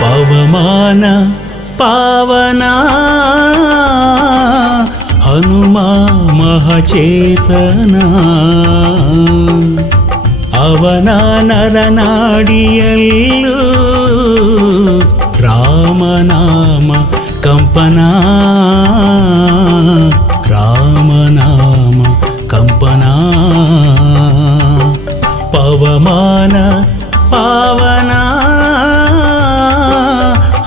ಪವಮಾನ ಪಾವನಾ ಹನುಮ ಮಹಚೇತನ ಅವನ ನರನಾಡಿಯಲ್ಲೂ ರಾಮನಾಮ ಕಂಪನ ರಾಮನಾಮ ಕಂಪನ ಪವಮಾನ ಪಾವನ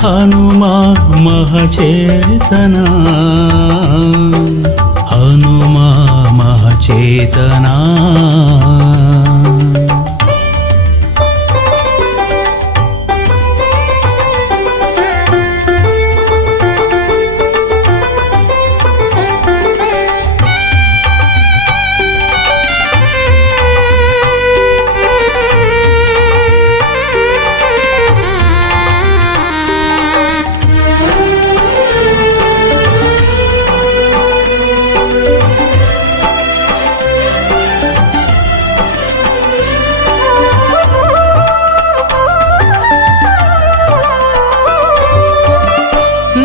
ಹನುಮ ಮಹಚೇತನ ಹನುಮ ಮಹಚೇತನ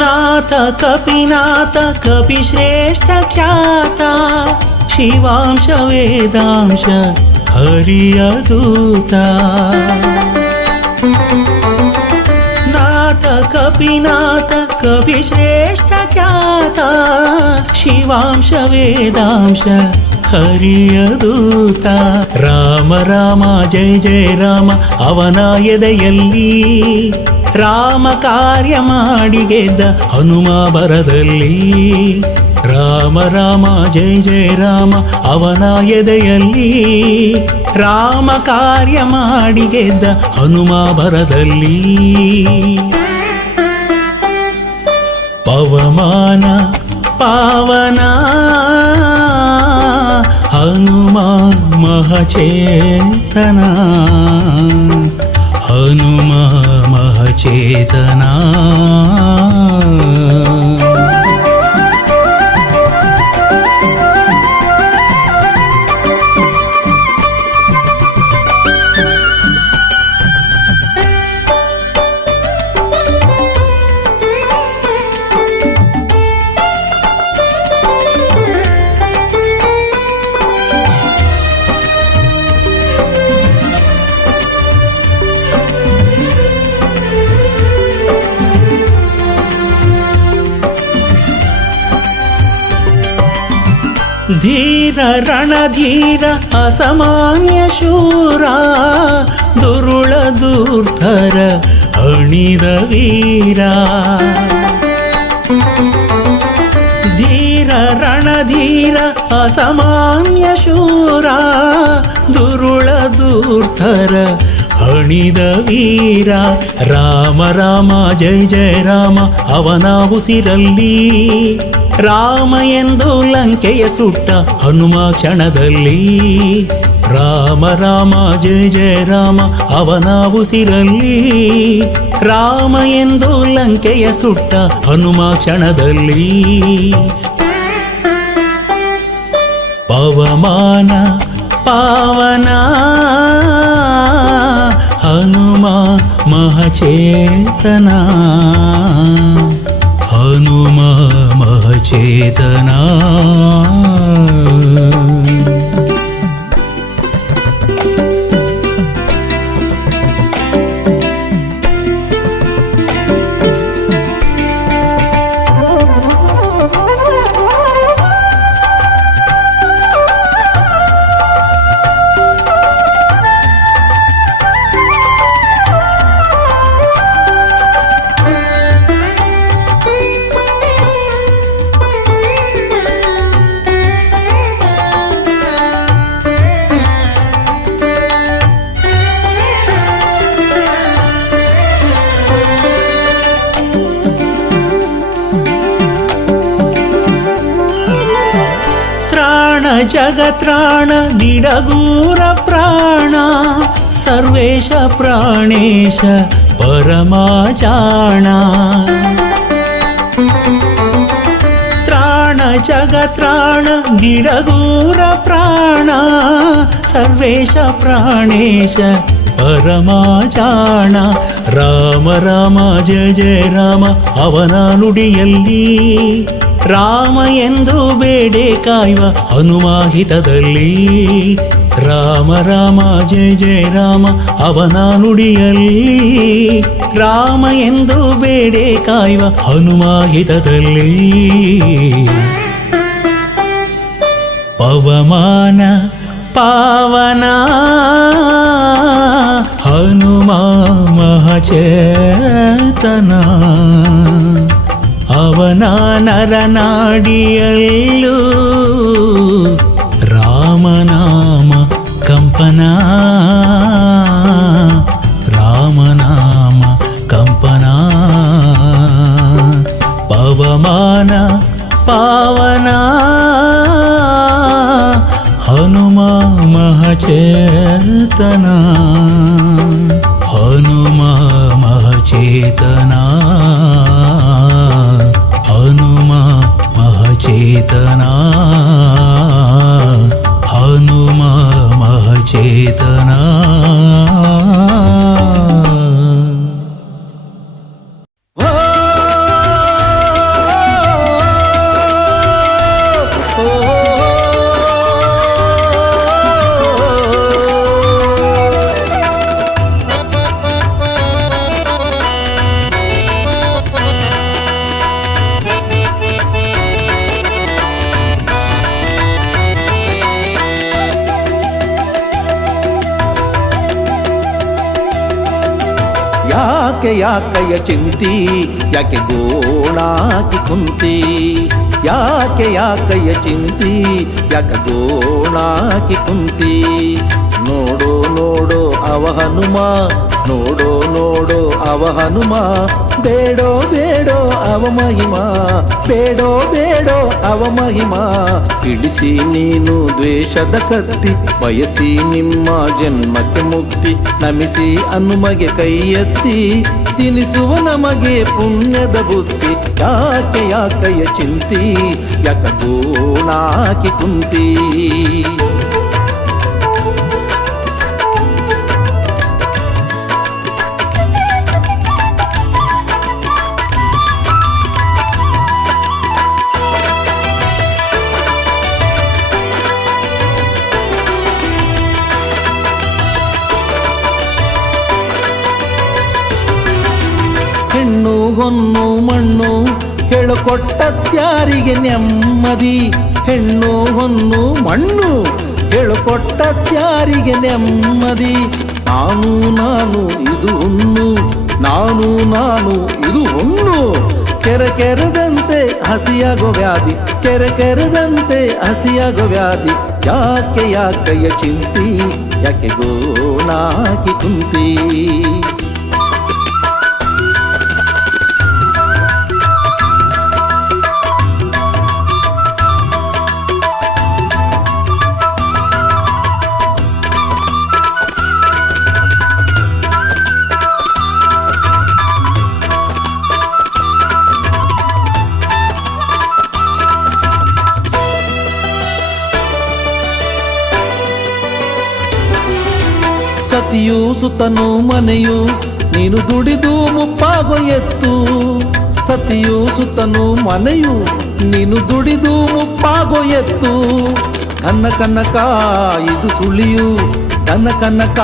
ನಾಥ ಕಪಿನಾಥ ಕಪಿಶ್ರೇಷ್ಠ ಖ್ಯಾತ ಶಿವಾಂಶ ವೇದಾಂಶ ಹರಿಯ ದೂತ ನಾಥ ಕಪಿನಾಥ ಕಪಿಶ್ರೇಷ್ಠ ಖ್ಯಾತ ಶಿವಾಂಶ ವೇದಾಂಶ ಹರಿಯ ದೂತ ರಾಮ ರಾಮ ಜಯ ಜಯ ರಾಮ ಅವನ ಎದೆಯಲ್ಲಿ ರಾಮ ಕಾರ್ಯ ಮಾಡಿ ಗೆದ್ದ ಹನುಮ ಬರದಲ್ಲಿ ರಾಮ ರಾಮ ಜಯ ಜಯ ರಾಮ ಅವನ ಎದೆಯಲ್ಲಿ ರಾಮ ಕಾರ್ಯ ಮಾಡಿ ಗೆದ್ದ ಹನುಮ ಬರದಲ್ಲಿ ಪವಮಾನ ಪಾವನ ಹನುಮ ಮಹಚೇತನ ಹನುಮ ಮಹಚೇತನ ಧೀರ ರಣಧೀರ ಅಸಾಮಾನ್ಯ ಶೂರ ದುರುಳ ದುರ್ಧರ ಅಣಿದ ವೀರ ಧೀರ ರಣಧೀರ ಅಸಾಮಾನ್ಯ ಶೂರ ದುರುಳ ದುರ್ಧರ ಹಣಿದ ವೀರ ರಾಮ ರಾಮ ಜಯ ಜಯ ರಾಮ ಅವನ ಉಸಿರಲ್ಲಿ ರಾಮ ಎಂದು ಲಂಕೆಯ ಸುಟ್ಟ ಹನುಮ ಕ್ಷಣದಲ್ಲಿ ರಾಮ ರಾಮ ಜಯ ಜಯ ರಾಮ ಅವನ ಉಸಿರಲ್ಲಿ ರಾಮ ಎಂದು ಲಂಕೆಯ ಸುಟ್ಟ ಹನುಮ ಕ್ಷಣದಲ್ಲಿ ಪವಮಾನ ಪಾವನ ಹನುಮ ಮಹಚೇತನ ಹನುಮ ಮಹಚೇತನ ಜಗತ್ರಾಣ ನಿಡಗೂರ ಪ್ರಾಣ ಸರ್ವೇಶ ಪ್ರಾಣೇಶ ಪರಮಾಚಾಣ ತ್ರಾಣ ಜಗತ್ರಾಣ ನಿಡಗೂರ ಪ್ರಾಣ ಸರ್ವೇಶ ಪ್ರಾಣೇಶ ಪರಮಾಚಾಣ ರಾಮ ರಾಮ ಜಯ ಜಯ ರಾಮ ಅವನ ನುಡಿಯಲ್ಲಿ ರಾಮ ಎಂದು ಬೇಡೆ ಕಾಯುವ ಹನುಮಾಹಿತದಲ್ಲಿ ರಾಮ ರಾಮ ಜಯ ಜಯ ರಾಮ ಅವನ ನುಡಿಯಲ್ಲಿ ರಾಮ ಎಂದು ಬೇಡೆ ಕಾಯುವ ಹನುಮಾಹಿತದಲ್ಲಿ ಪವಮಾನ ಪಾವನ ಹನುಮ ಮಹಚೇತನ ಅವನ ನರನಾಡಿಯಲ್ಲೂ ರಾಮನಾಮ ಕಂಪನ ರಾಮನಾಮ ಕಂಪನ ಪವಮಾನ ಪಾವನ ಹನುಮ ಮಹಚೇತನ ಹನುಮ ಮಹಚೇತನ ಹನುಮ ಮಹಚೇತನ ಹನುಮ ಮಹಚೇತನ ಯಾಕಯ್ಯ ಚಿಂತಿ ಯಾಕೆ ಗೋಣಾಕಿ ಕುಂತಿ ಯಾಕಯ್ಯ ಚಿಂತಿ ಯಾಕೆ ಗೋಣಾಕಿ ಕುಂತಿ ನೋಡೋ ನೋಡೋ ಅವ ಹನುಮ ನೋಡೋ ನೋಡೋ ಅವ ಹನುಮ ಬೇಡೋ ಬೇಡೋ ಅವ ಮಹಿಮಾ ಬೇಡೋ ಬೇಡೋ ಅವ ಮಹಿಮಾ ಇಳಿಸಿ ನೀನು ದ್ವೇಷದ ಕತ್ತಿ ಬಯಸಿ ನಿಮ್ಮ ಜನ್ಮಕ್ಕೆ ಮುಕ್ತಿ ನಮಿಸಿ ಹನುಮಗೆ ಕೈ ಎತ್ತಿ ತಿನಿಸುವ ನಮಗೆ ಪುಣ್ಯದ ಬುದ್ಧಿ ಯಾಕಯ್ಯ ಚಿಂತಿ ಯಾಕ ಗೋಣಾಕಿ ಕುಂತಿ ಹೆಣ್ಣು ಹೊನ್ನು ಮಣ್ಣು ಹೇಳಿಕೊಟ್ಟತ್ಯಾರಿಗೆ ನೆಮ್ಮದಿ ಹೆಣ್ಣು ಹೊನ್ನು ಮಣ್ಣು ಹೇಳಿಕೊಟ್ಟತ್ಯಾರಿಗೆ ನೆಮ್ಮದಿ ನಾನು ನಾನು ಇದು ಹುಣ್ಣು ನಾನು ನಾನು ಇದು ಹುಣ್ಣು ಕೆರೆದಂತೆ ಹಸಿಯಾಗೋ ವ್ಯಾಧಿ ಕೆರೆದಂತೆ ಹಸಿಯಾಗೋ ವ್ಯಾಧಿ ಯಾಕಯ್ಯ ಚಿಂತಿ ಯಾಕೆ ಗೋಣಾಕಿ ಕುಂತಿ ಸತಿಯು ಸುತನು ಮನೆಯು ನೀನು ದುಡಿದು ಮುಪ್ಪಾಗೋ ಎತ್ತು ಸತಿಯು ಸುತನು ಮನೆಯು ನೀನು ದುಡಿದು ಮುಪ್ಪಾಗೋ ಎತ್ತು ಕನ್ನ ಕನ್ನಕ ಇದು ಸುಳಿಯು ಕನ್ನಕ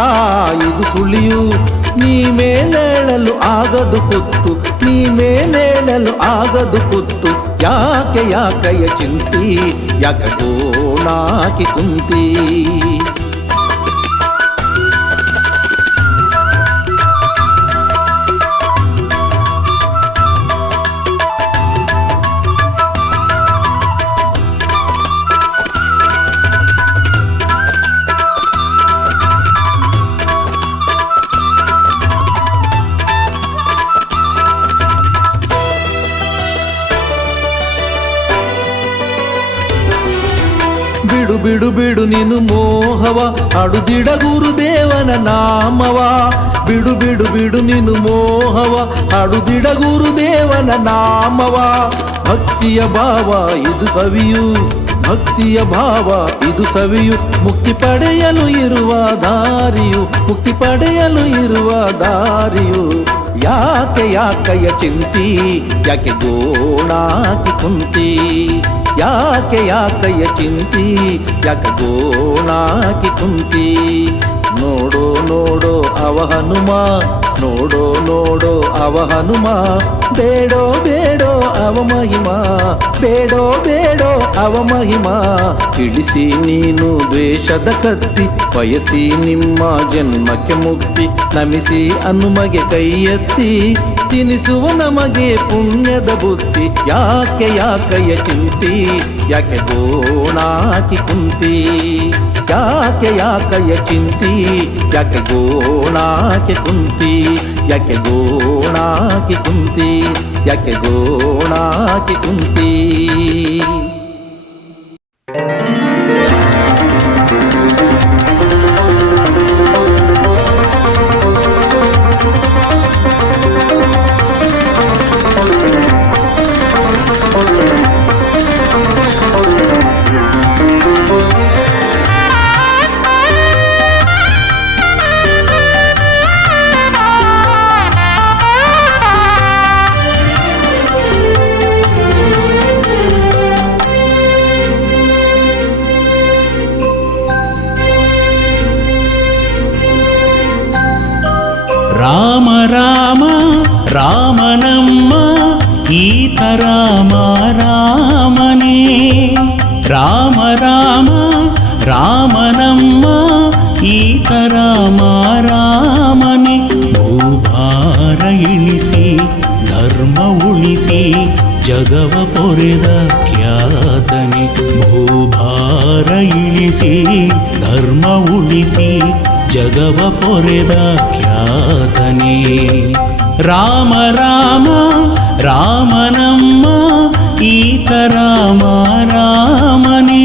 ಇದು ಸುಳಿಯು ನೀ ಮೇಲೇಳಲು ಆಗದು ಕುತ್ತು ನೀ ಮೇಲೇಳಲು ಆಗದು ಕುತ್ತು ಯಾಕಯ್ಯ ಚಿಂತಿ ಯಾಕ ಗೋಣಾಕಿ ಕುಂತಿ ಬಿಡು ಬಿಡು ಬಿಡು ನೀನು ಮೋಹವ ಹಾಡುದಿಡ ಗುರುದೇವನ ನಾಮವ ಬಿಡು ಬಿಡು ಬಿಡು ನೀನು ಮೋಹವ ಹಾಡುದಿಡ ಗುರುದೇವನ ನಾಮವ ಭಕ್ತಿಯ ಭಾವ ಇದು ಸವಿಯು ಭಕ್ತಿಯ ಭಾವ ಇದು ಸವಿಯು ಮುಕ್ತಿ ಪಡೆಯಲು ಇರುವ ದಾರಿಯು ಮುಕ್ತಿ ಪಡೆಯಲು ಇರುವ ದಾರಿಯು ಯಾಕೆ ಯಾಕಯ್ಯ ಚಿಂತಿ ಯಾಕೆ ಗೋಣಾಕಿ ಕುಂತಿ ಯಾಕೆ ಯಾಕಯ್ಯ ಚಿಂತಿ ಯಾಕೆ ಗೋಣಾಕಿ ಕುಂತಿ ನೋಡೋ ನೋಡೋ ಅವ ಹನುಮ ನೋಡೋ ನೋಡೋ ಅವ ಹನುಮ ಬೇಡೋ ಬೇಡೋ ಅವ ಮಹಿಮಾ ಬೇಡೋ ಬೇಡೋ ಅವ ಮಹಿಮಾ ಇಳಿಸಿ ನೀನು ದ್ವೇಷದ ಕತ್ತಿ ಬಯಸಿ ನಿಮ್ಮ ಜನ್ಮಕ್ಕೆ ಮುಕ್ತಿ ನಮಿಸಿ ಹನುಮಗೆ ಕೈ ಎತ್ತಿ ತಿನಿಸುವ ನಮಗೆ ಪುಣ್ಯದ ಬುದ್ಧಿ ಯಾಕೆ ಯಾಕಯ್ಯ ಚಿಂತಿ ಯಾಕೆ ಗೋಣಾಕಿ ಕುಂತಿ ಯಾಕೆ ಯಾಕಯ್ಯ ಚಿಂತಿ ಯಾಕೆ ಗೋಣಾಕಿ ಕುಂತಿ ಯಾಕೆ ಗೋಣಾಕಿ ಕುಂತಿ ಯಾಕೆ ಗೋಣಾಕಿ ಕುಂತಿ ರಾಮ ರಾಮ ರಾಮನಮ್ಮ ಈತ ರಾಮ ರಾಮನೇ ರಾಮ ರಾಮ ರಾಮನಮ್ಮ ಈತ ರಾಮ ರಾಮನೇ ಭೂಭಾರ ಇಳಿಸಿ ಧರ್ಮ ಉಳಿಸಿ ಜಗವ ಪೊರೆದ ಖ್ಯಾತನೆ ಭೂಭಾರ ಇಳಿಸಿ ಧರ್ಮ ಉಳಿಸಿ ಜಗವ ಪೊರೆದ ಖ್ಯಾತನೇ ರಾಮ ರಾಮ ರಾಮನಮ್ಮ ಈತ ರಾಮ ರಾಮನೇ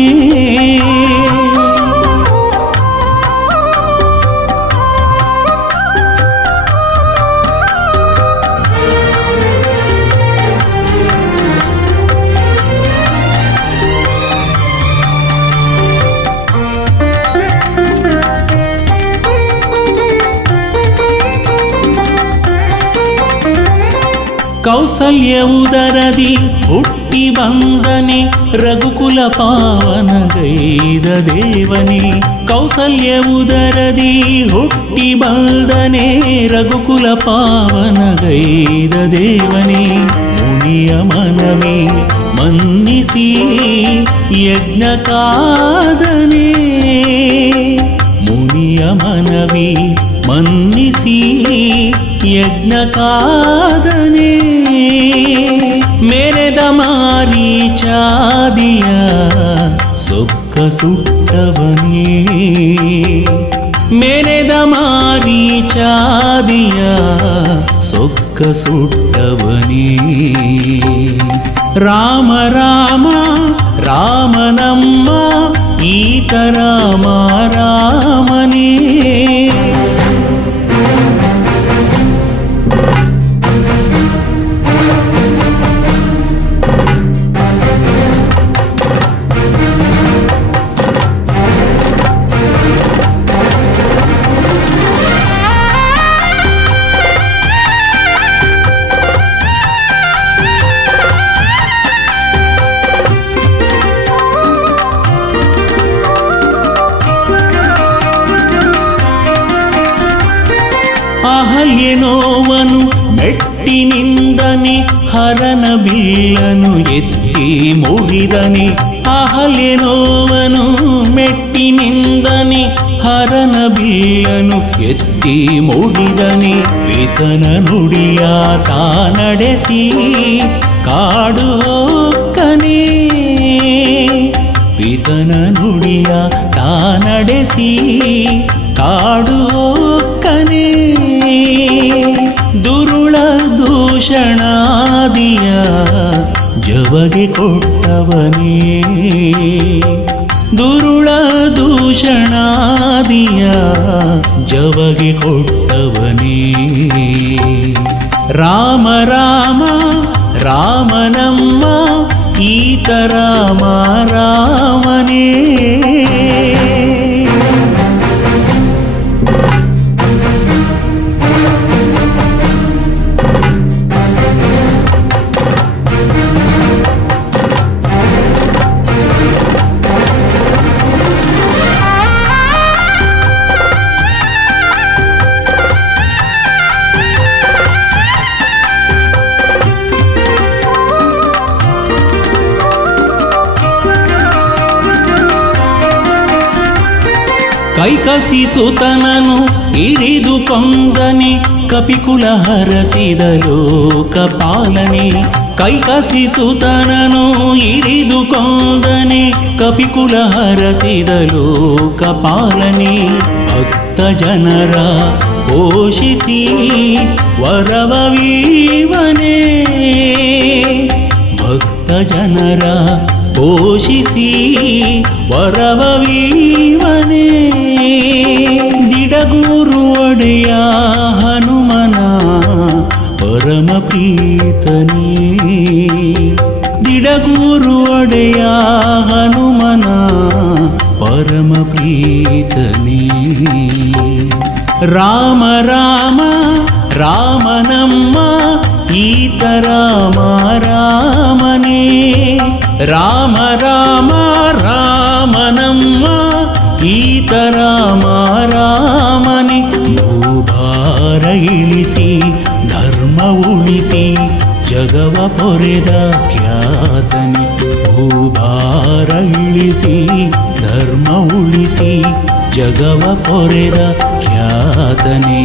ಕೌಸಲ್ಯ ಉದರದಿ ಹುಟ್ಟಿ ಬಂದನೆ ರಘುಕುಲ ಪಾವನಗೈದ ದೇವನೇ ಕೌಸಲ್ಯ ಉದರದಿ ಹುಟ್ಟಿ ಬಂದನೆ ರಘುಕುಲ ಪಾವನಗೈದ ದೇವನೇ ಮುನಿಯ ಮನವೇ ಮನ್ನಿಸಿ ಯಜ್ಞ ಕಾದನೆ ಮುನಿಯ ಮನವೇ ಮನ್ನಿಸಿ ಯಜ್ಞ ಕಾದನೆ ಮೆರೆದ ಮಾರೀಚಾದಿಯ ಸೊಕ್ಕ ಸುಟ್ಟವನೇ ಮೆರೆದ ಮಾರೀಚಾದಿಯ ಸೊಕ್ಕ ಸುಟ್ಟವನೇ ರಾಮ ರಾಮ ರಾಮನಮ್ಮ ಈತ ರಾಮ ರಾಮನೇ ಅಹಲ್ಯನೋವನು ಮೆಟ್ಟಿನಿಂದನೆ ಹರನ ಬಿಲ್ಲನು ಎತ್ತಿ ಮುರಿದನೆ ಅಹಲ್ಯನೋವನು ಮೆಟ್ಟಿನಿಂದನೆ ಹರನ ಬಿಲ್ಲನು ಎತ್ತಿ ಮುರಿದನೆ ಪಿತನ ನುಡಿಯ ತಾ ನಡೆಸಿ ಕಾಡು ಹೋಕ್ಕನೆ ಪಿತನ ನುಡಿಯ ತಾ ನಡೆಸಿ ಕಾಡು ಹೋಕ್ಕನೆ ದುರುಳ ದೂಷಣಾದಿಯ ಜವಗೆ ಕೊಟ್ಟವನೇ ದುರುಳ ದೂಷಣಾದಿಯ ಜವಗೆ ಕೊಟ್ಟವನೇ. ರಾಮ ರಾಮ ರಾಮನಮ್ಮ ಈತ ರಾಮ ರಾಮನೇ. ಕೈಕಸಿ ಸುತನನು ಇರಿದು ಕೊಂದನೆ ಕಪಿಕುಲ ಹರಸಿದ ಲೋಕಪಾಲನೆ. ಕೈಕಸಿ ಸುತನನು ಇರಿದು ಕೊಂದನೆ ಕಪಿಕುಲ ಹರಸಿದ ಲೋಕಪಾಲನೆ. ಭಕ್ತ ಜನರ ಪೋಷಿಸಿ ವರವವೀವನೇ. ಭಕ್ತ ಜನರ ಪೋಷಿಸಿ ವರವವೀವನೇ. ದಿಡಗೂರು ಒಡೆಯ ಹನುಮನ ಪರಮ ಪ್ರೀತನೇ. ದಿಡಗೂರು ಒಡೆಯ ಹನುಮನ ಪರಮ ಪ್ರೀತನೇ. ರಾಮ ರಾಮ ರಾಮನಮ್ಮ ಈತ ರಾಮ ರಾಮನೇ. ರಾಮ ರಾಮ ರಾಮನಮ್ಮ ಈತ ರಾಮ ರಾಮನೇ. ಭೂಭಾರ ಇಳಿಸಿ ಧರ್ಮ ಉಳಿಸಿ ಜಗವ ಪೊರೆದ ಖ್ಯಾತನೆ. ಭೂಭಾರ ಇಳಿಸಿ ಧರ್ಮ ಉಳಿಸಿ ಜಗವ ಪೊರೆದ ಖ್ಯಾತನೆ.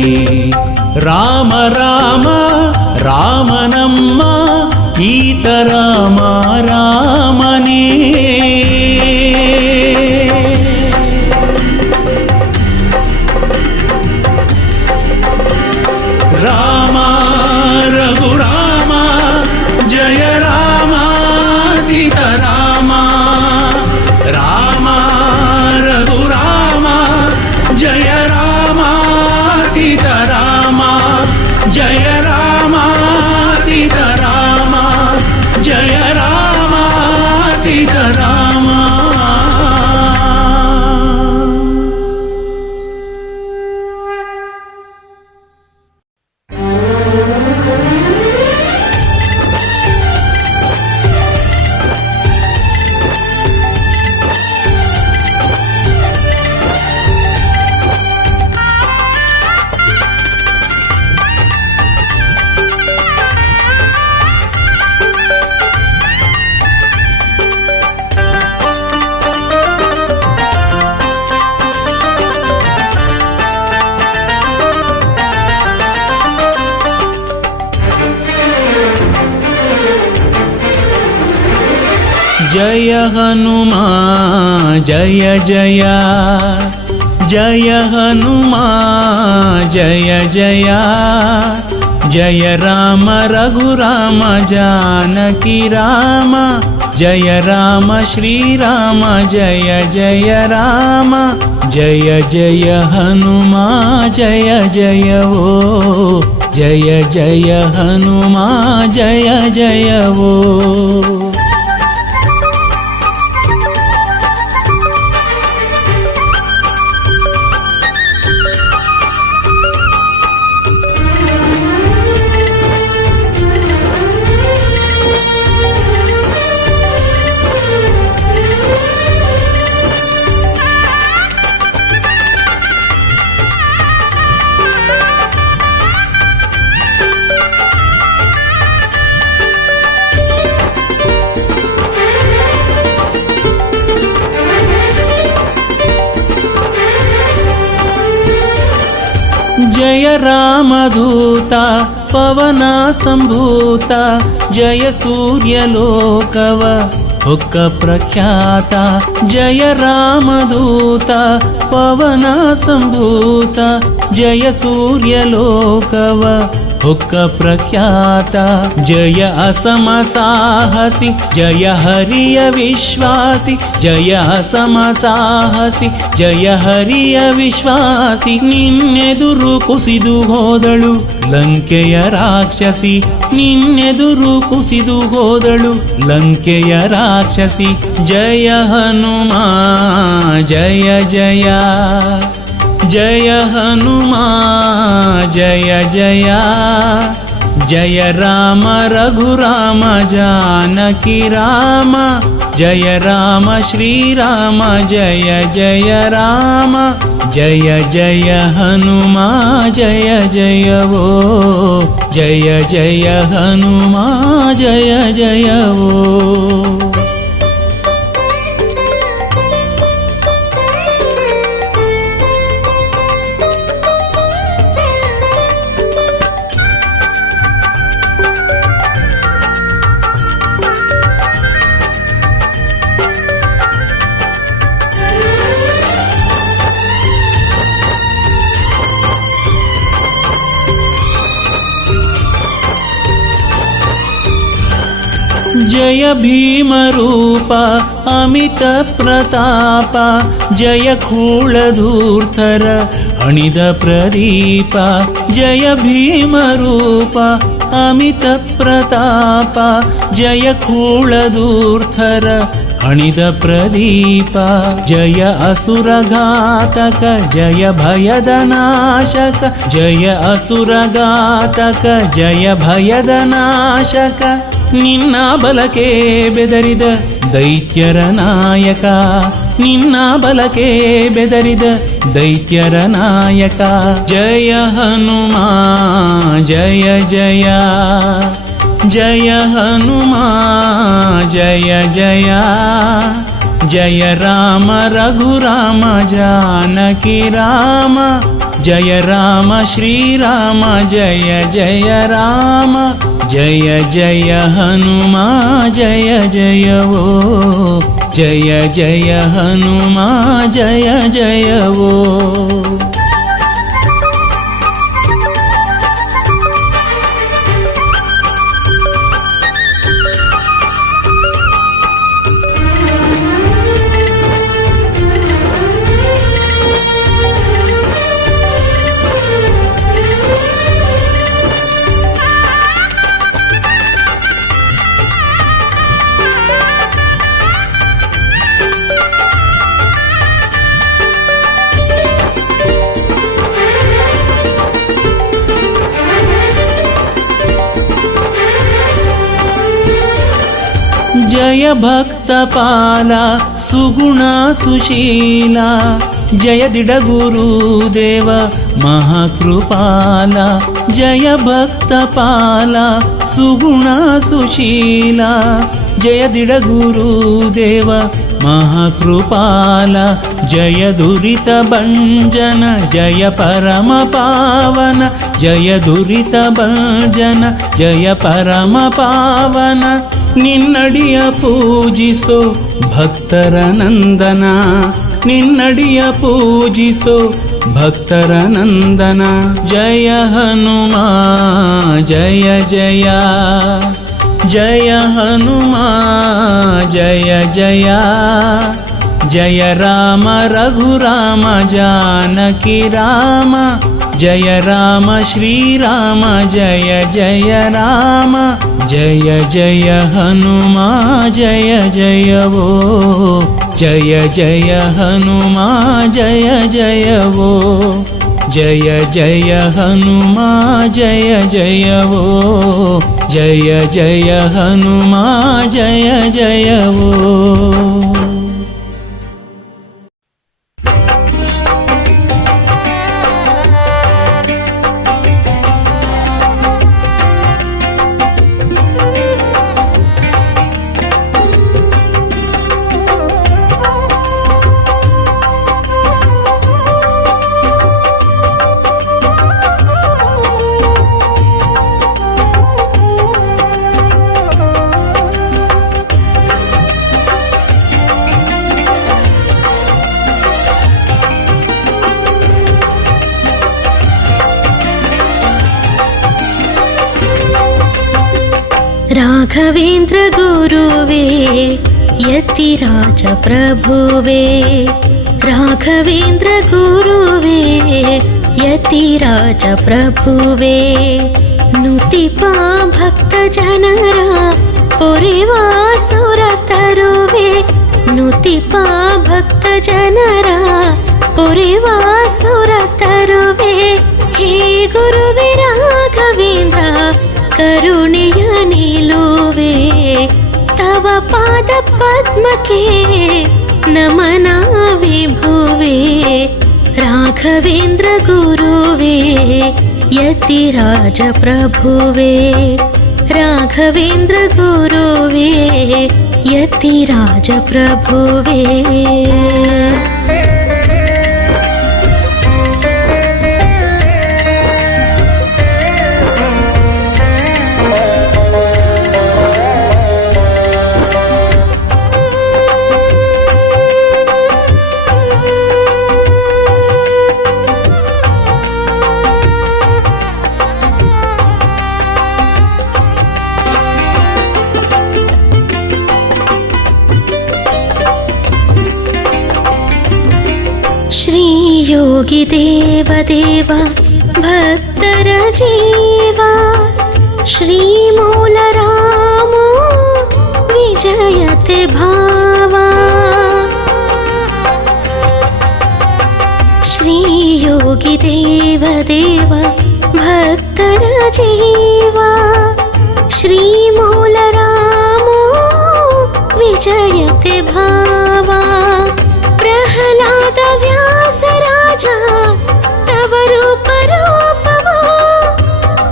ರಾಮ ರಾಮ ರಾಮನಮ್ಮ ಈತ ರಾಮ ರಾಮನೇ. ರಾಮ ರಘುರಾಮ ಜಯ ರಾಮ ಸೀತಾರಾಮ. ರಾಮ ರಘುರಾಮ ಜಯ ರಾಮ ಸೀತಾರಾಮ. ಜಯ ರಾಮ ಸೀತಾರಾಮ. ಜಯ ರಾಮ ಸೀತಾರಾಮ. जय हनुमा जय जय जय हनुमा जय जय जय राम रघुराम जानकी राम जय राम श्री राम जय जय राम जय जय हनुमा जय जय वो जय जय हनुमा जय जय वो। जय रामदूता पवन संभूता जय सूर्यलोकव हुक्क प्रख्याता जय रामदूता पवन संभूता जय सूर्यलोकव ಹೊಕ್ಕ ಪ್ರಖ್ಯಾತ ಜಯ ಅಸಮ ಸಾಹಸಿ ಜಯ ಹರಿಯ ವಿಶ್ವಾಸಿ ಜಯ ಅಸಮ ಸಾಹಸಿ ಜಯ ಹರಿಯ ವಿಶ್ವಾಸಿ ನಿನ್ನೆದುರು ಕುಸಿದು ಹೋದಳು ಲಂಕೆಯ ರಾಕ್ಷಸಿ ನಿನ್ನೆದುರು ಕುಸಿದು ಹೋದಳು ಲಂಕೆಯ ರಾಕ್ಷಸಿ ಜಯ ಹನುಮಾ ಜಯ ಜಯ ಜಯ ಹನುಮಾ ಜಯ ಜಯ ಜಯ ರಾಮ ರಘುರಾಮ ಜಾನಕಿ ರಾಮ ಜಯ ರಾಮ ಶ್ರೀರಾಮ ಜಯ ಜಯ ರಾಮ ಜಯ ಜಯ ಹನುಮಾ ಜಯ ಜಯವೋ ಜಯ ಜಯ ಹನುಮಾ ಜಯ ಜಯವೋ. ಜಯ ಭೀಮರೂಪ ಅಮಿತ ಪ್ರತಾಪ ಜಯ ಖೂಳಧೂರ್ಥರ ಅಣಿದ ಪ್ರದೀಪ ಜಯ ಭೀಮರೂಪ ಅಮಿತ ಪ್ರತಾಪ ಜಯ ಖೂಳಧೂರ್ಥರ ಅಣಿದ ಪ್ರದೀಪ ಜಯ ಅಸುರಘಾತಕ ಜಯ ಭಯದ ನಾಶಕ ಜಯ ಅಸುರಘಾತಕ ಜಯ ಭಯದ ನಾಶಕ ನಿನ್ನ ಬಲಕೆ ಬೆದರಿದ ದೈತ್ಯರ ನಾಯಕ ನಿನ್ನ ಬಲಕೆ ಬೆದರಿದ ದೈತ್ಯರ ನಾಯಕ ಜಯ ಹನುಮಾ ಜಯ ಜಯ ಜಯ ಹನುಮಾ ಜಯ ಜಯ ಜಯ ರಾಮ ರಘುರಾಮ ಜಾನಕಿ ರಾಮ ಜಯ ರಾಮ ಶ್ರೀರಾಮ ಜಯ ಜಯ ರಾಮ ಜಯ ಜಯ ಹನುಮಾ ಜಯ ಜಯವೋ ಜಯ ಜಯ ಹನುಮಾ ಜಯ ಜಯವೋ. ಜಯ ಭಕ್ತಪಾಲ ಸುಗುಣ ಸುಶೀಲ ಜಯ ದಿಡಗುರುದೇವ ಮಹಾಕೃಪಾಲ ಜಯ ಭಕ್ತಪಾಲ ಸುಗುಣ ಸುಶೀಲ ಜಯ ದಿಡಗುರುದೇವ ಮಹಾಕೃಪಾಲ ಜಯ ದುರಿತ ಭಂಜನ ಜಯ ಪರಮ ಪಾವನ ಜಯ ದುರಿತ ಭಂಜನ ಜಯ ಪರಮ ಪಾವನ ನಿನ್ನಡಿಯ ಪೂಜಿಸೋ ಭಕ್ತರ ನಂದನ ನಿನ್ನಡಿಯ ಪೂಜಿಸೋ ಭಕ್ತರ ನಂದನ ಜಯ ಹನುಮಾ ಜಯ ಜಯ ಜಯ ಹನುಮಾ ಜಯ ಜಯ ಜಯ ರಾಮ ರಘುರಾಮ ಜಾನಕಿ ರಾಮ ಜಯ ರಾಮ ಶ್ರೀರಾಮ ಜಯ ಜಯ ರಾಮ ಜಯ ಜಯ ಹನುಮಾ ಜಯ ಜಯವೋ ಜಯ ಜಯ ಹನುಮಾ ಜಯ ಜಯವೋ ಜಯ ಜಯ ಹನುಮಾ ಜಯ ಜಯವೋ ಜಯ ಜಯ ಹನುಮಾ ಜಯ ಜಯವೋ. ರಾಘವೇಂದ್ರ ಗುರುವೇ ಯತಿರಾಜ ಪ್ರಭುವೇ ರಾಘವೇಂದ್ರ ಗುರುವೇ ಯತಿರಾಜ ಪ್ರಭುವೇ ನುತಿಪ ಭಕ್ತ ಜನರ ಪೊರೆವ ಸುರ ತರುವೆ ನುತಿಪ ಭಕ್ತ ಜನರ ಪೊರೆವ ಸುರ ತರುವೆ ಹೇ ಗುರುವೇ ರಾಘವೇಂದ್ರ ಕರುಣೆಯ ನಿಲುವೆ ತವ ಪಾದ ಪದ್ಮಕ್ಕೆ ನಮನ ವಿಭುವೆ ರಾಘವೇಂದ್ರ ಗುರುವೇ ಯತಿರಾಜ ಪ್ರಭುವೇ ರಾಘವೇಂದ್ರ ಗುರುವೇ ಯತಿರಾಜ ಪ್ರಭುವೇ ಯೋಗಿ ದೇವ ದೇವ ಭಕ್ತರ ಜೀವ ಶ್ರೀ ಮೂಲ ರಾಮೋ ವಿಜಯತೆ ಭಾವ ಶ್ರೀ ಯೋಗಿ ದೇವ ದೇವ ಭಕ್ತರ ಜೀವ ಶ್ರೀ ಮೂಲ ರಾಮೋ ವಿಜಯತೆ ಭಾವ ಪ್ರಹ್ಲಾದ ವ್ಯಾಸರಾಜ ತವ ರೂಪ ರೂಪವೋ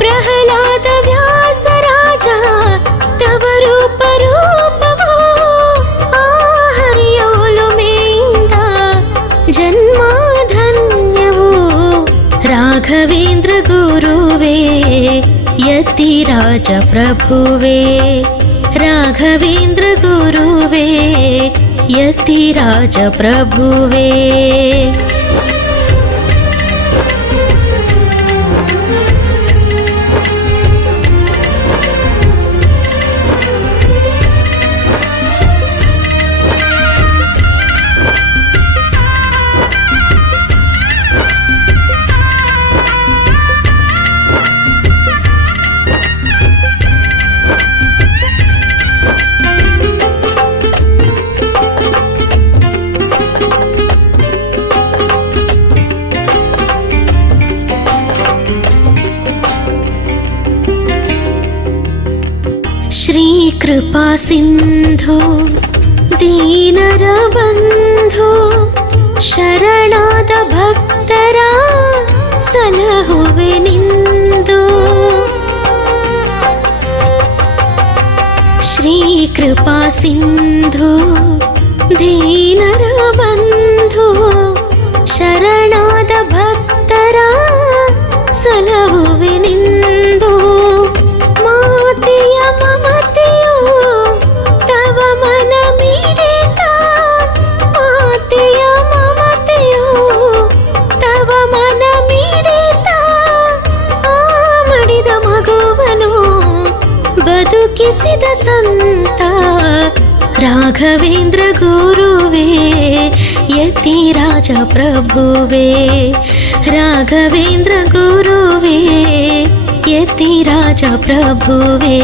ಪ್ರಹ್ಲಾದ ವ್ಯಾಸರಾಜ ತವ ರೂಪ ರೂಪವೋ ಆ ಹರಿಯೋಲುಮೆಯಿಂದ ಜನ್ಮಧನ್ಯವೋ ರಾಘವೇಂದ್ರ ಗುರುವೇ ಯತಿರಾಜ ಪ್ರಭುವೇ ರಾಘವೇಂದ್ರ ಗುರುವೇ ಯತಿರಾಜ ಪ್ರಭುವೇ कृपा सिंधु दीनर बंधु शरणाद भक्ತರ ಸಲಹುವೆ ನಿಂದು ಶ್ರೀ ಕೃಪಾ ಸಿಂಧು ದೀನರ ಬಂಧು ಶರಣಾದ ಭಕ್ತರ ಸಲಹುವೆ ನಿಂದು ಮಾತೆಯ ಮಮತೆಯು ತವ ಮನ ಮಿಡಿತ ಮಾತೆಯ ಮಮತೆಯು ತವ ಮನ ಮಿಡಿತ ಆ ಮಡಿದ ಮಗುವನು ಬದುಕಿಸಿದ ಸಂತ ರಾಘವೇಂದ್ರ ಗುರುವೇ ಯತಿರಾಜ ಪ್ರಭುವೇ ರಾಘವೇಂದ್ರ ಗುರುವೇ ಯತಿರಾಜ ಪ್ರಭುವೇ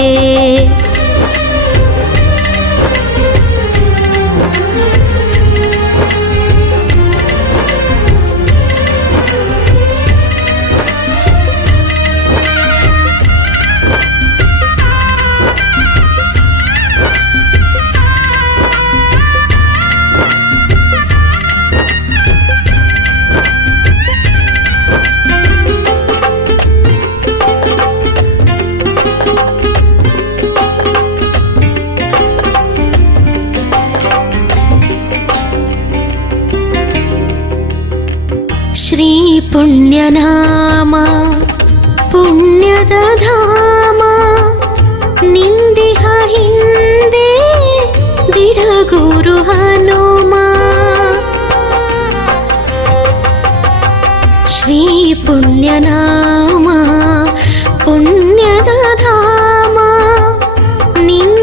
ಶ್ರೀ ಪುಣ್ಯನಾಮ ಪುಣ್ಯದ ಧಾಮ ನಿಂದಿಹ ಹಿಂದೆ ದಿಡಗುರು ಹನುಮ ಶ್ರೀ ಪುಣ್ಯನಾಮ ಪುಣ್ಯದ ಧಾಮ ನಿಂದಿಹ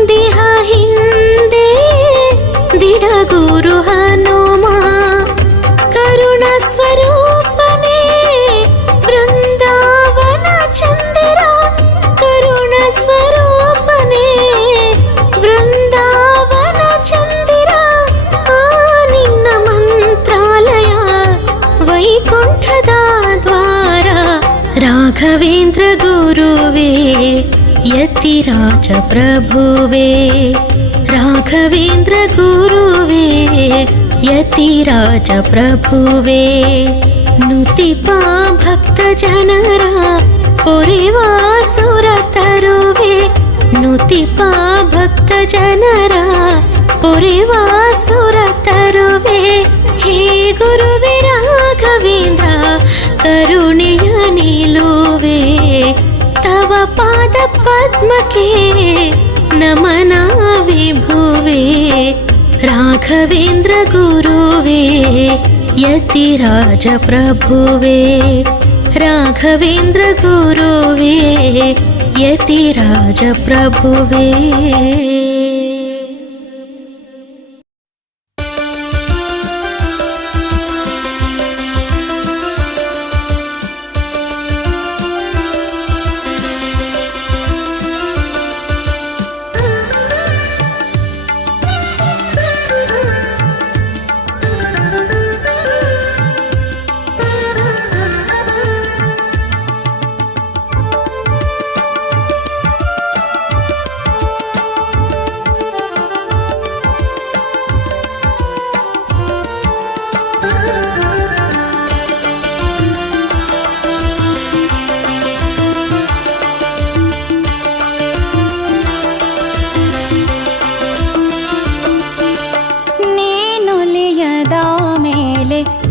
ಯತಿರಾಜ ಪ್ರಭುವೇ ರಾಘವೇಂದ್ರ ಗುರುವೇ ಯತಿರಾಜ ಪ್ರಭುವೇ ನುತಿಪಾ ಭಕ್ತ ಜನರ ಪೊರೆವಾ ಸುರ ತರುವೆ ನುತಿಪಾ ಭಕ್ತ ಜನರ ಪೊರೆವಾ ಸುರ ತರುವೆ ಹೇ ಗುರುವೇ ರಾಘವೇಂದ್ರ ಕರುಣೆಯ ನಿಲುವೆ ತವ ಪಾದ ಪದ್ಮಕ್ಕೆ ನಮನ ವಿಭುವೆ ರಾಘವೇಂದ್ರ ಗುರುವೇ ಯತಿರಾಜ ಪ್ರಭುವೇ ರಾಘವೇಂದ್ರ ಗುರುವೇ ಯತಿರಾಜ ಪ್ರಭುವೇ.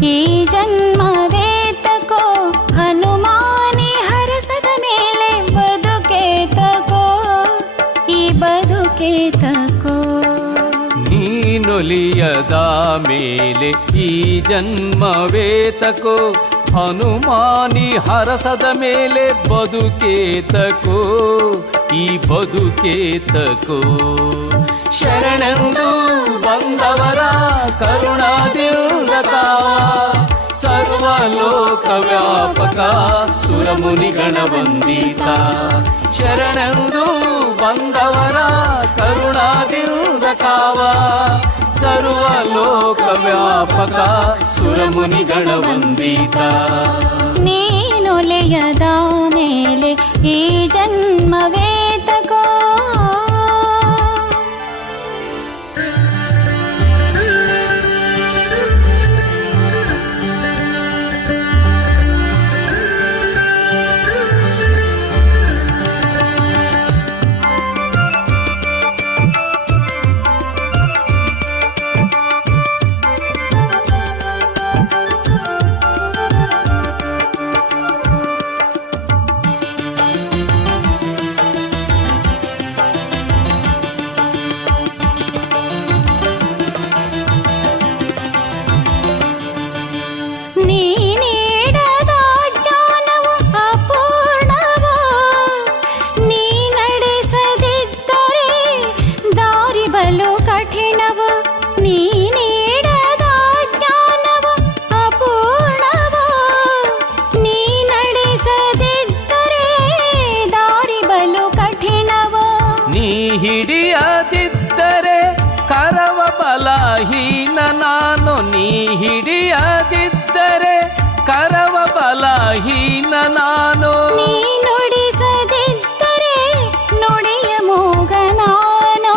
ಈ ಜನ್ಮವೇತಕೋ ಹನುಮಾನಿ ಹರಸದ ಮೇಲೆ ಬದುಕೇತಕೋ ಈ ಬದುಕೇತಕೋ ನೀನೊಲಿಯದ ಮೇಲೆ ಈ ಜನ್ಮವೇತಕೋ ಹನುಮಾನಿ ಹರಸದ ಮೇಲೆ ಬದುಕೇತಕೋ ಈ ಬದುಕೇತಕೋ ಶರಣೆಂದು ಬಂದವರ ಕರುಣಾದಿಂದ ಕಾವ ಸರ್ವಲೋಕ ವ್ಯಾಪಕ ಸುರಮುನಿಗಣ ವಂದಿತ ಶರಣೆಂದು ಬಂದವರ ಕರುಣಾದಿಂದ ಕಾವ ಸರ್ವಲೋಕ ವ್ಯಾಪಕ ಸುರಮುನಿಗಣ ವಂದಿತ ನೀನೊಲೆಯದ ಮೇಲೆ ಈ ಜನ್ಮವೇತಕೋ ಹಿಡಿಯದಿದ್ದರೆ ಕರವ ಬಲಹೀನ ನಾನು ನೀ ಹಿಡಿಯದಿದ್ದರೆ ಕರವ ಬಲಹೀನ ನಾನು ನೀ ನುಡಿಸದಿದ್ದರೆ ನುಡಿಯ ಮೂಗ ನಾನು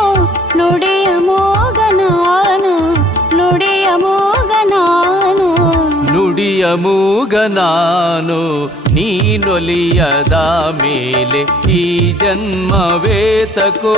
ನುಡಿಯ ಮೂಗ ನಾನು ನುಡಿಯ ಮೂಗ ನಾನು ನುಡಿಯ ಮೂಗ ನಾನು ನೀನೊಲಿಯದ ಮೇಲೆ ಈ ಜನ್ಮವೇತಕೋ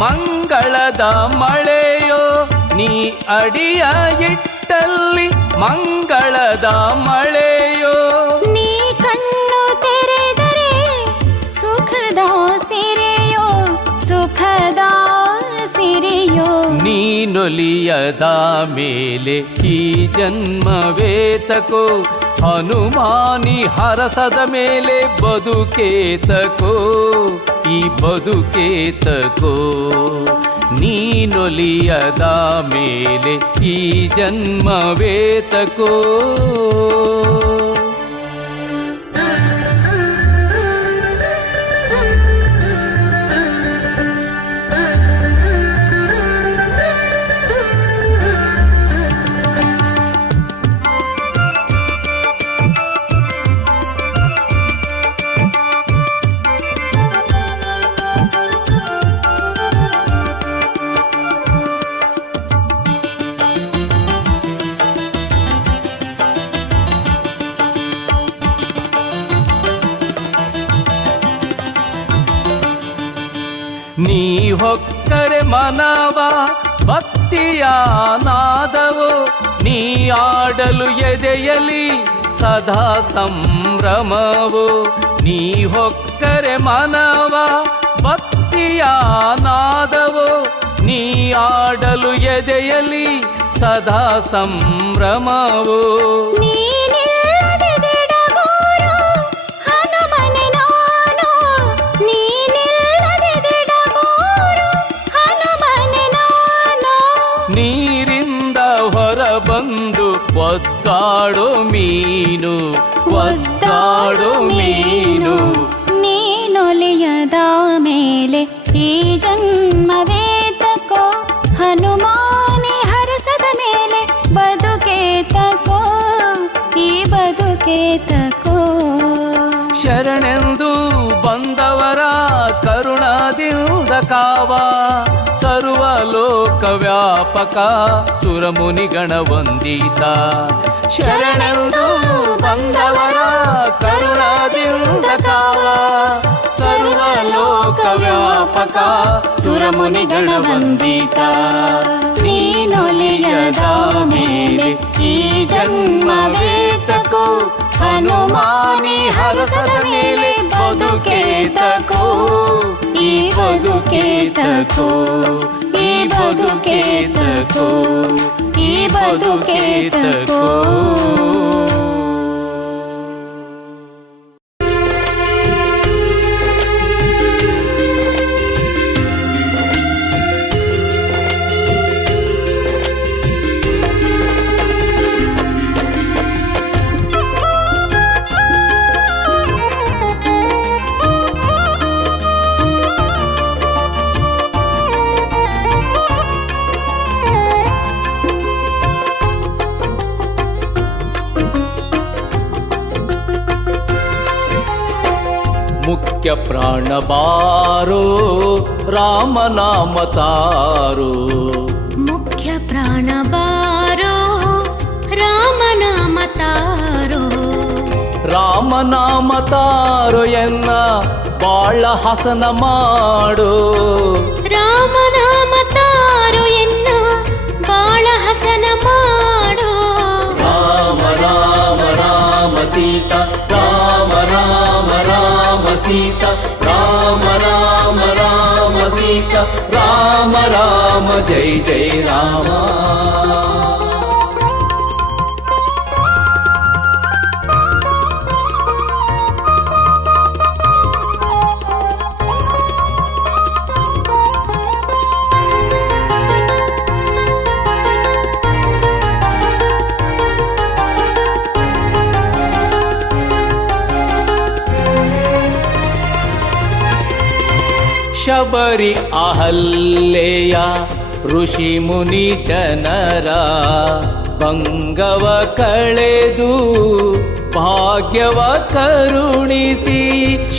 ಮಂಗಳದ ಮಳೆಯೋ ನೀ ಅಡಿಯ ಇಟ್ಟಲ್ಲಿ ಮಂಗಳದ ಮಳೆಯೋ ನೀ ಕಣ್ಣು ತೆರೆದರೆ ಸುಖದ ಸಿರಿಯೋ ಸುಖದ ಸಿರಿಯೋ ನೀನೊಲಿಯದ ಮೇಲೆ ಈ ಜನ್ಮವೇತಕೋ ಹನುಮಾನಿ ಹರಸದ ಮೇಲೆ ಬದುಕೇತಕೋ ಈ ಬದುಕೇತಕೋ ನೀನೊಲಿಯದ ಮೇಲೆ ಈ ಜನ್ಮವೇತಕೋ ನೀ ಹೊಕ್ಕರೆ ಮನವ ಭಕ್ತಿಯ ನಾದವೋ ನೀ ಆಡಲು ಎದೆಯಲಿ ಸದಾ ಸಂಭ್ರಮವೋ ನೀ ಹೊಕ್ಕರೆ ಮನವ ಭಕ್ತಿಯ ನಾದವೋ ನೀ ಆಡಲು ಎದೆಯಲಿ ಸದಾ ಸಂಭ್ರಮವೋ ನೀರಿಂದ ಹೊರಬಂದು ಒದ್ದಾಡೋ ಮೀನು ಒದ್ದಾಡೋ ಮೀನು ನೀನೊಲಿಯದ ಮೇಲೆ ಈ ಜನ್ಮವೇತಕೋ ಹನುಮಾನಿ ಹರಸದ ಮೇಲೆ ಬದುಕೇತಕೋ ಈ ಬದುಕೇತಕೋ ಶರಣೆಂದು ಬಂದವರ ಕರುಣದಿಂದ ಕಾವ ಸರ್ವಲೋಕ ವ್ಯಾಪಕ ಸುರಮುನಿಗಣ ವಂದಿತ ಶರಣೆಂದು ಬಂದವರ ಕರುಣದಿಂದ ಕಾವ ಸರ್ವಲೋಕ ವ್ಯಾಪಕ ಸುರಮುನಿಗಣ ವಂದಿತ ನೀನೊಲಿಯದ ಮೇಲೆ ಈ ಜನ್ಮವೇತಕೋ ಹನುಮಾನಿ ಹರಸದ ಮೇಲೆ ಬದುಕೇತಕೋ ಈ ಬದುಕೇತಕೋ ಈ ಬದುಕೇತಕೋ ಈ ಬದುಕೇತಕೋ ಮುಖ್ಯ ಪ್ರಾಣ ಬಾರೋ ರಾಮನಾಮ ತಾರೋ ಮುಖ್ಯ ಪ್ರಾಣ ಬಾರೋ ರಾಮನಾಮ ತಾರೋ ರಾಮನಾಮ ತಾರೋ ಎನ್ನ ಬಾಳ ಹಸನ ಮಾಡೋ ರಾಮನಾಮ ತಾರೋ ಎನ್ನ ಬಾಳ ಹಸನ ಮಾಡೋ ರಾಮ ರಾಮ ರಾಮ ಸೀತಾ ರಾಮ ರಾಮ ರಾಮ ಸೀತಾ ರಾಮ ರಾಮ ರಾಮ ಸೀತಾ ರಾಮ ರಾಮ ಜೈ ಜೈ ರಾಮ ಶಬರಿ ಅಹಲ್ಲೆಯ ಋಷಿ ಮುನಿ ಜನರ ಭಂಗವ ಕಳೆದು ಭಾಗ್ಯವ ಕರುಣಿಸಿ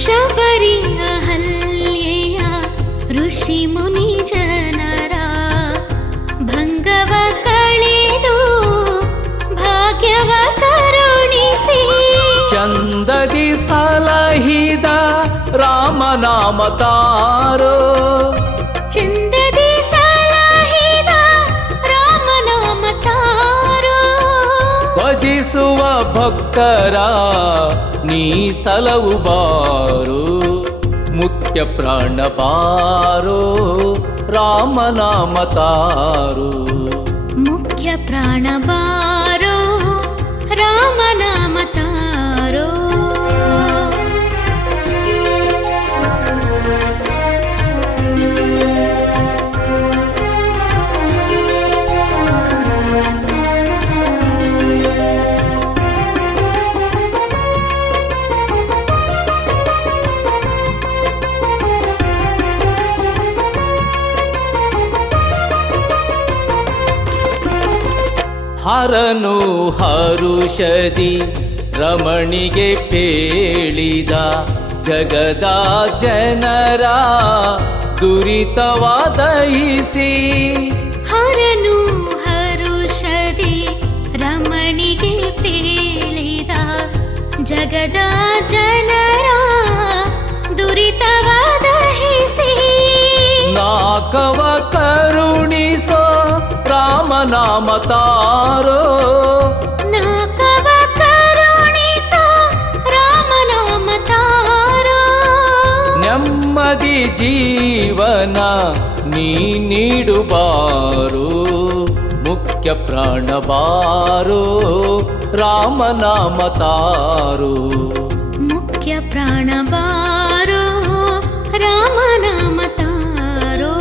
ಶಬರಿ ಅಹಲ್ಯೆಯ ಋಷಿ ಮುನಿ ಜನರ ಭಂಗವ ಕಳೆದು ಭಾಗ್ಯವ ಕರುಣಿಸಿ ಚಂದದಿ ಸಲಹಿದ ರಾಮನಾಮ ತಾರೋ ಚಂದ ಭಕ್ತರ ನೀ ಸಲವು ಬಾರು, ಮುಖ್ಯ ಪ್ರಾಣ ಬಾರೋ ರಾಮನಾಮ ತಾರು. ಮುಖ್ಯ ಪ್ರಾಣ ಬಾರೋ ರಾಮನಾಮ ತಾರೋ. ಹರನು ಹರುಷದಿ ರಮಣಿಗೆ ಪೇಳಿದ, ಜಗದ ಜನರ ದುರಿತವ ದಹಿಸಿ. ಹರನು ಹರುಷದಿ ರಮಣಿಗೆ ಪೇಳಿದ, ಜಗದ ಜನರ ದುರಿತವ ದಹಿಸಿ. ನಾಕವ ಕರುಣಿಸೋ ರಾಮನಾಮ ತಾರೋ, ನಾಕವ ಕರುಣಿಸೋ ರಾಮನಾಮ ತಾರೋ. ನೆಮ್ಮದಿ ಜೀವನ ನೀ ನೀಡುಬಾರು, ಮುಖ್ಯ ಪ್ರಾಣ ಬಾರೋ ರಾಮನಾಮ ತಾರೋ. ಮುಖ್ಯ ಪ್ರಾಣ ಬಾರೋ ರಾಮನಾಮ ತಾರೋ.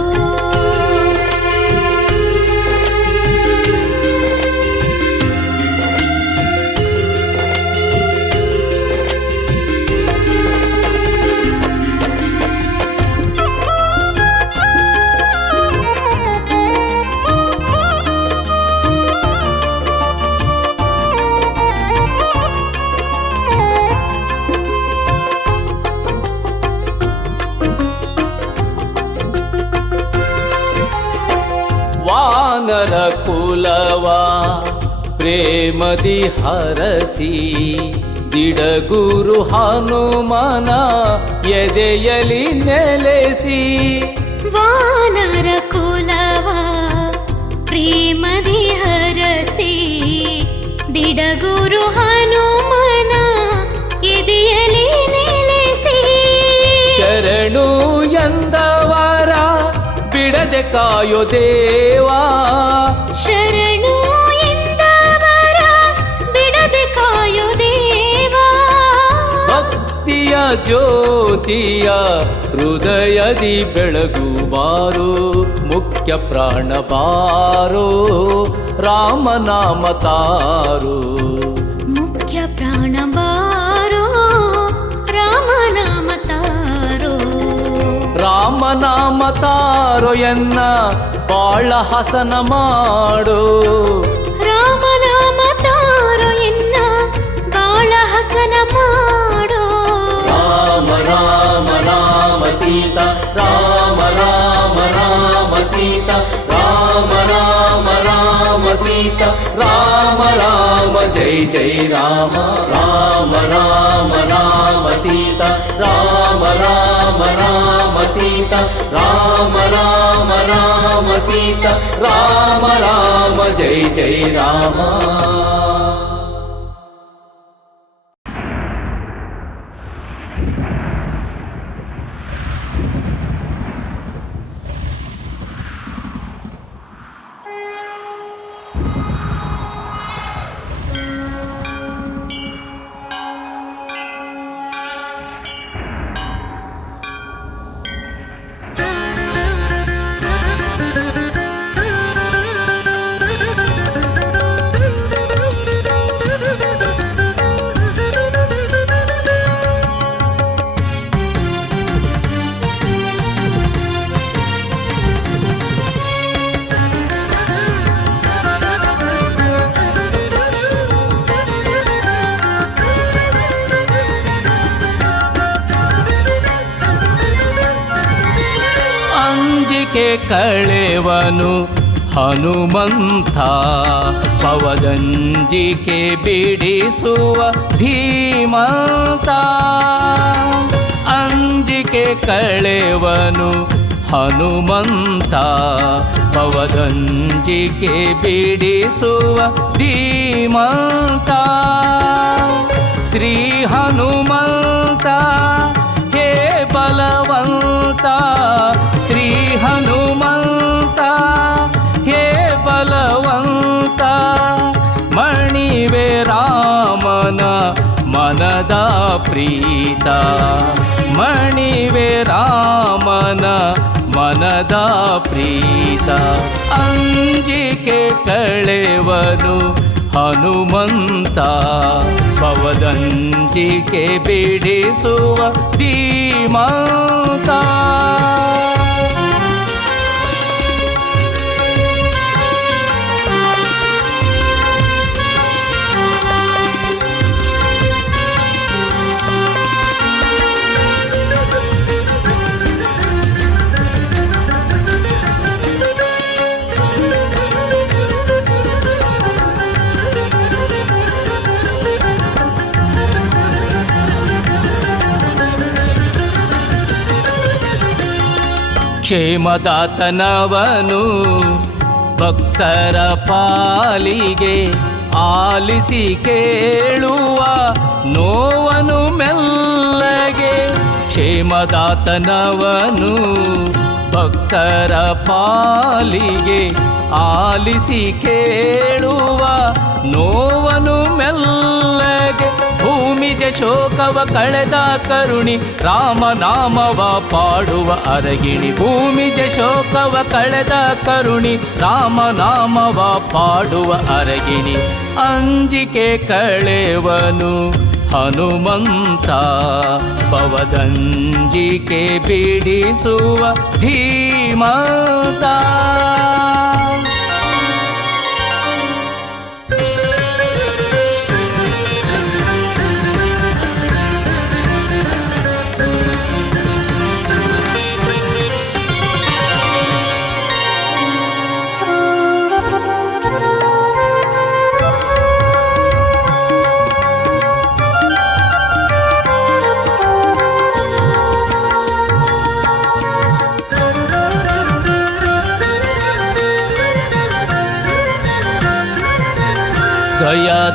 ವಾನರ ಕುಲವ ಪ್ರೇಮದಿ ಹರಸಿ, ದಿಡಗುರು ಹನುಮನ ಎದೆಯಲಿ ನೆಲೆಸಿ. ವಾನರ ಕುಲವ ಪ್ರೇಮದಿ ಹರಸಿ, ದಿಡಗುರು ಹನುಮನ ಎದೆಯಲಿ ನೆಲೆಸಿ. ಶರಣು ಎಂದವರ ಬಿಡದೆ ಕಾಯೋ ದೇವಾ, ಶರಣು ಎಂದವರ ಬಿಡದೆ ಕಾಯೋ ದೇವಾ. ಭಕ್ತಿಯ ಜ್ಯೋತಿಯ ಹೃದಯದಿ ಬೆಳಗುಬಾರು, ಮುಖ್ಯ ಪ್ರಾಣ ಬಾರೋ ರಾಮನಾಮ ತಾರೋ. ಮುಖ್ಯ ಪ್ರಾಣ ಬಾರೋ ರಾಮನಾಮ ತಾರೋ. ರಾಮನಾಮ ತಾರೋ ಎನ್ನ ಬಾಳ ಹಸನ ಮಾಡೋ, ರಾಮನಾಮ ತಾರೋ ಎನ್ನ ಬಾಳ ಹಸನ ಮಾಡೋ. ರಾಮ ರಾಮ ರಾಮ ಸೀತಾ, ರಾಮ ರಾಮ ರಾಮ ಸೀತಾ, ರಾಮ ರಾಮ ರಾಮ ಸೀತಾ, ರಾಮ ರಾಮ ಜೈ ಜೈ ರಾಮ. ರಾಮ ರಾಮ ರಾಮ ಸೀತಾ, ರಾಮ ರಾಮ ರಾಮ ಸೀತಾ, ರಾಮ ರಾಮ ರಾಮ ಸೀತಾ, ರಾಮ ರಾಮ ಜೈ ಜೈ ರಾಮ. ಅಂಜಿಕೆ ಕಳೆವನು ಹನುಮಂತ, ಪವದಂಜಿಕೆ ಬಿಡಿಸುವ ಧೀಮಂತ. ಅಂಜಿಕೆ ಕಳೆವನು ಹನುಮಂತ, ಪವದಂಜಿಕೆ ಬಿಡಿಸುವ ಧೀಮಂತ ಶ್ರೀ ಹನುಮಂತ ಹೇ ಬಲವಂತ ಶ್ರೀ ಹನುಮಂತ ಹೇ ಬಲವಂತ ಮಣಿವೆ ರಾಮನ ಮನದ ಪ್ರೀತ ಮಣಿವೆ ರಾಮನ ಮನದ ಪ್ರೀತ ಅಂಜಿಕೆ ಕಳೆವನು ಹನುಮಂತ ಪವದಂಜಿಕೆ ಬಿಡಿಸುವ ಧೀಮಂತ ಕ್ಷೇಮದಾತನವನು ಭಕ್ತರ ಪಾಲಿಗೆ ಆಲಿಸಿ ಕೇಳುವ ನೋವನು ಮೆಲ್ಲಗೆ ಕ್ಷೇಮದಾತನವನು ಭಕ್ತರ ಪಾಲಿಗೆ ಆಲಿಸಿ ಕೇಳುವ ನೋವನು ಮೆಲ್ಲಗೆ ಭೂಮಿಜ ಶೋಕವ ಕಳೆದ ಕರುಣಿ ರಾಮನಾಮವ ಪಾಡುವ ಅರಗಿಣಿ ಭೂಮಿಜ ಶೋಕವ ಕಳೆದ ಕರುಣಿ ರಾಮನಾಮವ ಪಾಡುವ ಅರಗಿಣಿ ಅಂಜಿಕೆ ಕಳೆವನು ಹನುಮಂತ ಪವದಂಜಿಕೆ ಬಿಡಿಸುವ ಧೀಮಂತ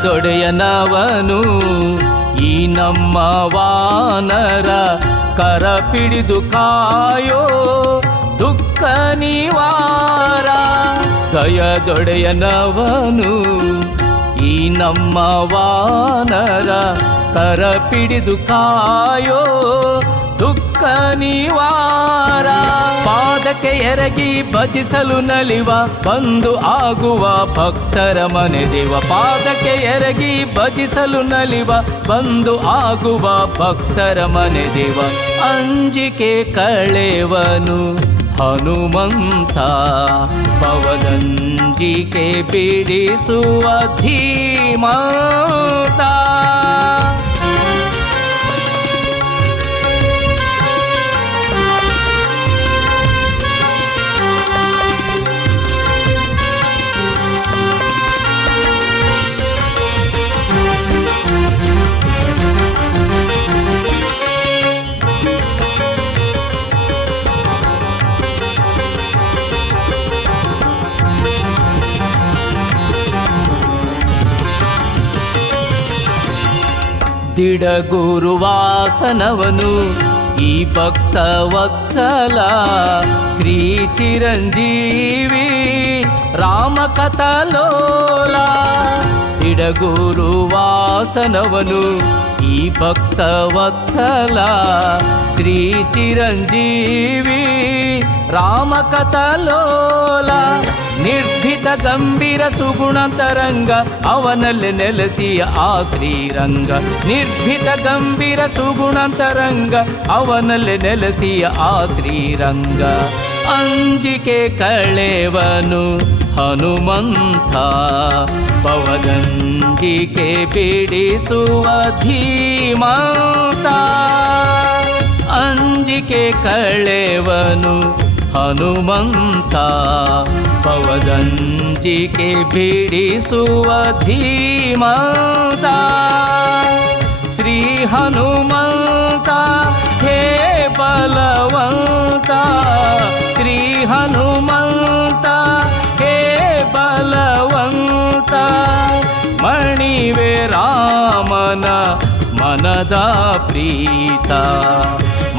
ದೊಡೆಯನವನು ಈ ನಮ್ಮ ವಾನರ ಕರ ಪಿಡಿದು ಕಾಯೋ ದುಃಖ ನಿವಾರ ದೊಡೆಯನವನು ಈ ನಮ್ಮ ವಾನರ ಕರ ಪಿಡಿದು ಕಾಯೋ ದುಃಖ ನಿವಾರ ಪಾದಕ್ಕೆ ಎರಗಿ ಭಜಿಸಲು ನಲಿವ ಬಂದು ಆಗುವ ಭಕ್ತರ ಮನೆದೇವ ಪಾದಕ್ಕೆ ಎರಗಿ ಭಜಿಸಲು ನಲಿವ ಬಂದು ಆಗುವ ಭಕ್ತರ ಮನೆದೇವ ಅಂಜಿಕೆ ಕಳೆವನು ಹನುಮಂತ ಪವದಂಜಿಕೆ ಬಿಡಿಸುವ ಧೀಮಂತ ದಿಡಗುರುವಾಸನವನು ಈ ಭಕ್ತ ವತ್ಸಲ ಶ್ರೀ ಚಿರಂಜೀವಿ ರಾಮಕಥಲೋಲ ದಿಡಗುರುವಾಸನವನು ಈ ಭಕ್ತ ವತ್ಸಲ ಶ್ರೀ ಚಿರಂಜೀವಿ ರಾಮಕಥಲೋಲ ನಿರ್ಭೀತ ಗಂಭೀರ ಸುಗುಣ ತರಂಗ ಅವನಲ್ಲಿ ನೆಲೆಸಿಯ ಆ ಶ್ರೀರಂಗ ನಿರ್ಭೀತ ಗಂಭೀರ ಸುಗುಣ ತರಂಗ ಅವನಲ್ಲಿ ನೆಲೆಸಿಯ ಆ ಶ್ರೀರಂಗ ಅಂಜಿಕೆ ಕಳೆವನು ಹನುಮಂತ ಪವದಂಜಿಕೆ ಬಿಡಿಸುವ ಧೀಮಂತ ಅಂಜಿಕೆ ಕಳೆವನು ಹನುಮಂತ ಪವದಂಜಿಕೆ ಬಿಡಿಸುವ ಧೀಮಂತ ಶ್ರೀ ಹನುಮಂತ ಹೇ ಬಲವಂತ ಶ್ರೀ ಹನುಮಂತ ರಾಮನ ಮನದ ಪ್ರೀತ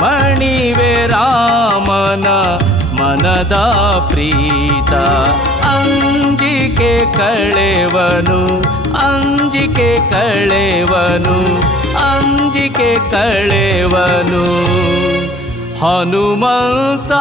ಮಣಿವೆ ರಾಮನ ಮನದ ಪ್ರೀತ ಅಂಜಿಕೆ ಕಳೆವನು ಅಂಜಿಕೆ ಕಳೆವನು ಅಂಜಿಕೆ ಕಳೆವನು ಹನುಮಂತ